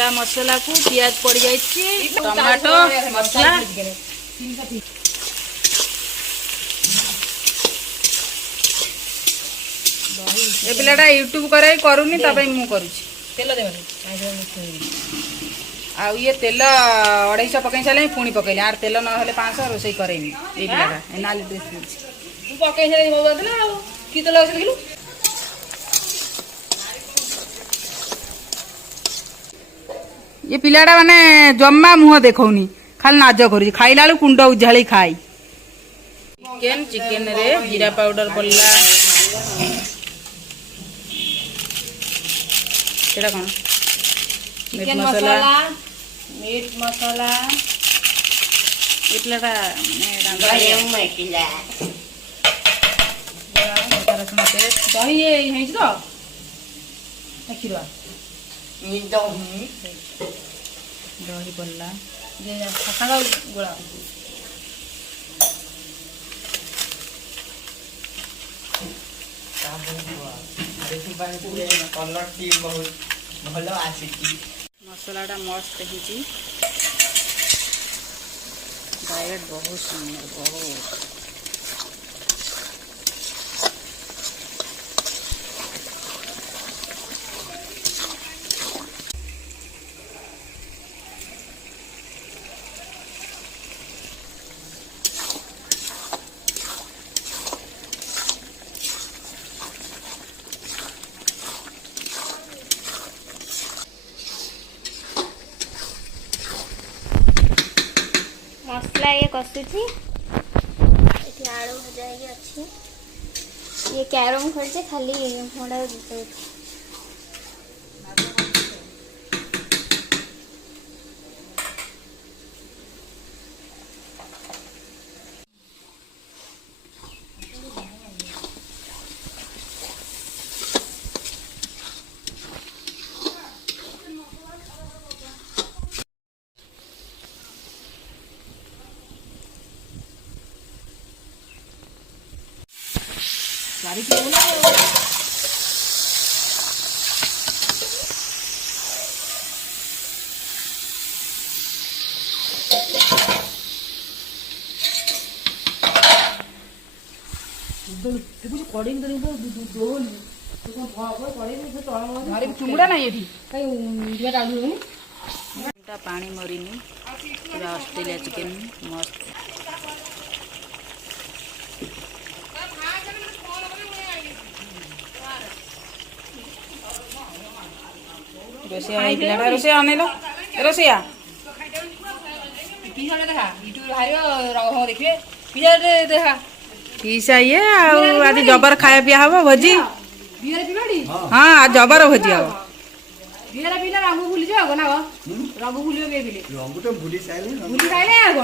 बटा मसला को पियाज पड़ जाए टमाटो मसला ए पिलाटा यूट्यूब करे करूनी तब मु करुची तेल दे आ ये तेल 250 पकई सारे पुणी पकईले आर तेल ना 500 रोसई करेनी ए पिलाटा नाली ड्रेस पकई सारे बदला कि तेल देखलु ये पिलाटा माने जम्मा मुह देखौनी खाली नाज करूची खाइला बेलू कुंड उजाली खाई चिकेन रे जीरा पाउडर पड़ला सेटा कौन चिकेन मसाला मीट मसाला इतलाटा दही है तो दही पड़ला सकाळ गोळा मसलाटा मस्त होची डायरेक्ट बहुत सुंदर बहुत मसला ये कसुची एठी आलू भजा ही अच्छी ये कैरम खर्चे खाली मोड़ा देते सारी क्यों ना देखो कड़ी में तो दोल तो कौन भाव कड़ी में तो तळ मारे चुंगड़ा नहीं एठी कई दिया डालू नहीं पानी मरीनी पूरा ऑस्ट्रेलिया चिकन मस्त रोसिया पिलाटा रोसिया अनेलो रोसिया की साले देखा यूट्यूब हारियो रंग देखिए पिया देखा पीसा ये आज जबर खाया पिया हबो भजी बियर पिलाडी हां आज जबर भजी हबो बियर पिला रंग भूली जाओ ना रंग भूलियो बे बिले रंग तो भूली साइले आगो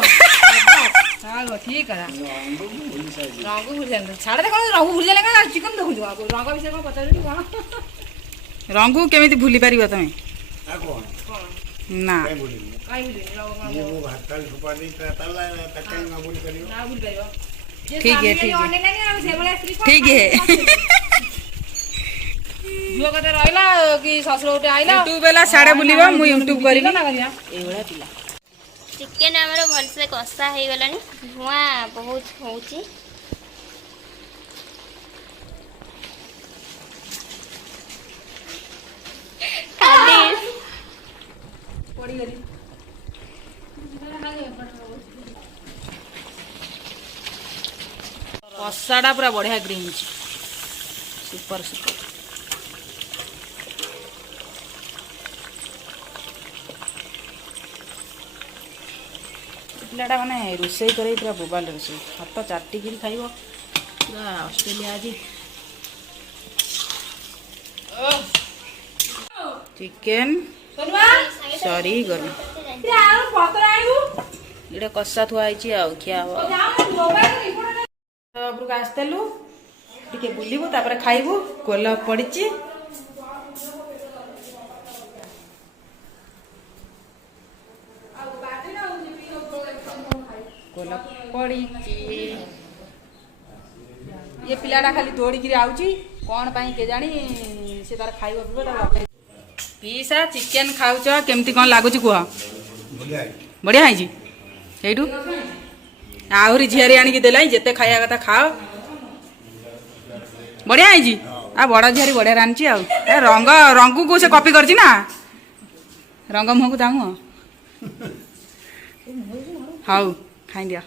हां गो ठीक है रंग भूली जाए छाड़ दे कौन रंग भूली जाले का चिकन देखु जो आगो रंग विषय को पता नहीं कोन रंगू केमिति भूली पारिबो तमे आगो ना काय बोली काई भूली रंग ये वो भात काल सुपारी तला तकाई ना बोली करियो ना भूल करियो ठीक है ठीक है जो कते रहला कि ससुर उठे आइला यूट्यूब बेला साडे बुलिबो मु यूट्यूब करिबो ना करिया एवढा पिला चिकेन हमर भलसे कसा हे गलानी धुआ बहुत होउची खाली पड़ी गली कसाड़ा पूरा बढ़िया ग्रीन सुपर सुपर पिलाटा माने रोसई करे पूरा बोबाल रोसई हाथ चाटिकी खाइब पूरा ऑस्ट्रेलिया आज चिकेन सॉरी गरम इटा कसा थुआ खिया उपरको आसतेलु टिके बुलिबु तापर खाइबु गोलाप पड़िची गोलाप पड़िची ये पिलाटा खाली दौड़ी आउची कौन पाई के जानी से तार खाइबो पिबो ପିସା ଚିକେନ ଖାଉଛ କେମିତି କ'ଣ ଲାଗୁଛି କୁହ? ବଢିଆ ବଢ଼ିଆ ହେଇଛି। ସେଇଠୁ ଆହୁରି ଝିଆରୀ ଆଣିକି ଦେଲାଇଁ, ଯେତେ ଖାଇବା କଥା ଖାଅ। ବଢ଼ିଆ ହେଇଛି। ଆଉ ବଡ଼ ଝିଆରୀ ବଢ଼ିଆ ରାନ୍ଧିଛି ଆଉ। ରଙ୍ଗକୁ ସେ କପି କରିଛି ନା, ରଙ୍ଗ ମୁହଁକୁ ତା ମୁହଁ। ହଉ ଖାଇଦିଅ।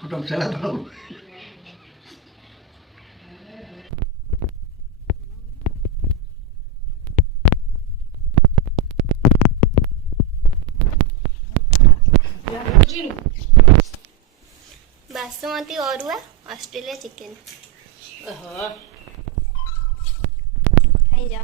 ଖଟମ ଚାଲା ତ बासमती अरुआ ऑस्ट्रेलिया चिकन खाई जा।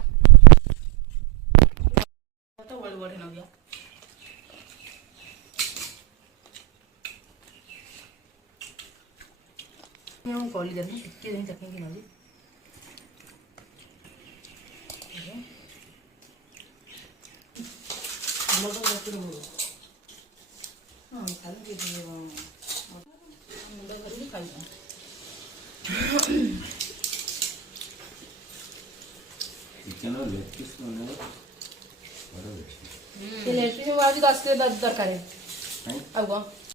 ଚିକେନ ଲେଗ ପିସ୍ ବନେଇବ ବଡ଼ ବେଷ୍ଟ। ସେ ଲେଟ୍ରିନ୍ ଆଜି 10 କିଲୋ ଦରକାର। ଆଉ କ'ଣ